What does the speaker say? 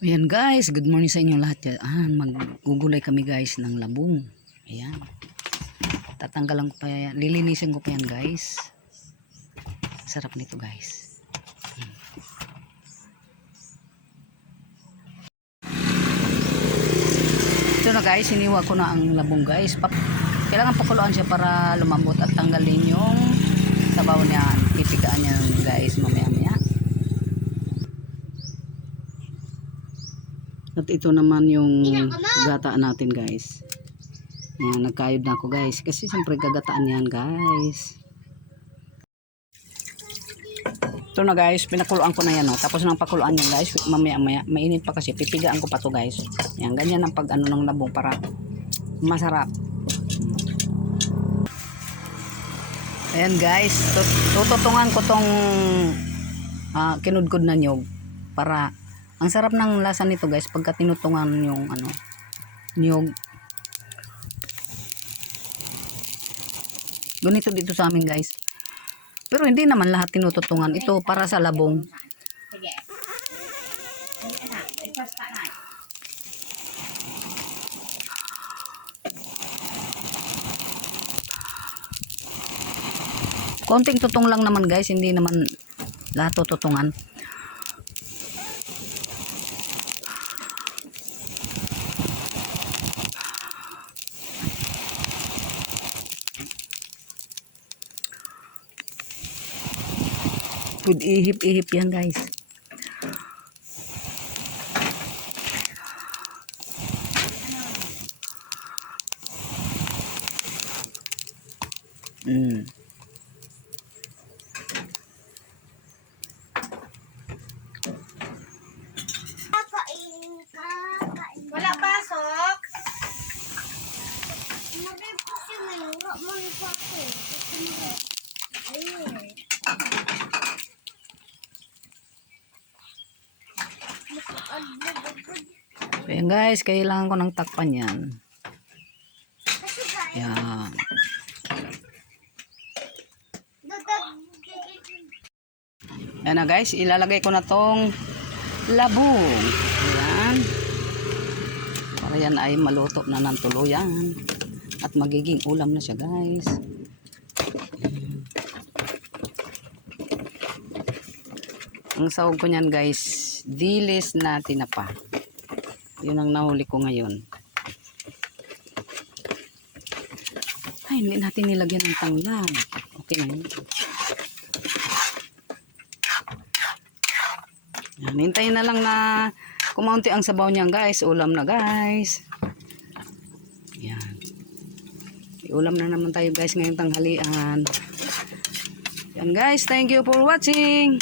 Ayan guys, good morning sa inyong lahat. Yan, maggugulay kami guys ng labong. Ayan. Tatanggalan ko pa yan. Lilinisin ko pa yan guys. Sarap nito guys. Ito na guys, hiniwa ko na ang labong guys. Pa kailangan pakuluan siya para lumambot at tanggalin yung sabaw niya. Pipigaan niya guys mamaya maya. At ito naman yung gata natin guys. Yan, nagkayod na ako guys. Kasi siyempre gagataan yan guys. Ito na guys, pinakuluan ko na yan. Oh. Tapos nang pakuluan yan guys, mamaya maya, mainit pa kasi. Pipigaan ko pa to guys. Yan, ganyan ang pag ano ng labong para masarap. Ayan guys, tut- tututungan ko tong ah, kinudkod na nyog para ang sarap ng lasa nito guys pagka tinutungan yung ano niyog. Ganito dito sa amin guys. Pero hindi naman lahat tinututungan. Ito para sa labong. Konting tutong lang naman guys. Hindi naman lahat tututungan. Good ihip-ihip yan guys. Mm. Wala pasok. Po siya may nga mo ni Pato. Ayun. Ayan guys, kailangan ko ng takpan yan. Yan. Ayan na guys, ilalagay ko na tong labong. Ayan. Para yan ay maluto na ng tuluyan. At magiging ulam na siya guys. Ang sahog ko niyan guys, dilis na tinapa. Yun ang nahuli ko ngayon. Ay, hindi natin nilagyan ng tanglad. Okay na yun. Hintayin na lang na kumaunti ang sabaw niyan guys. Ulam na guys. Yan. Ulam na naman tayo guys ngayong tanghalian. Yan guys, thank you for watching.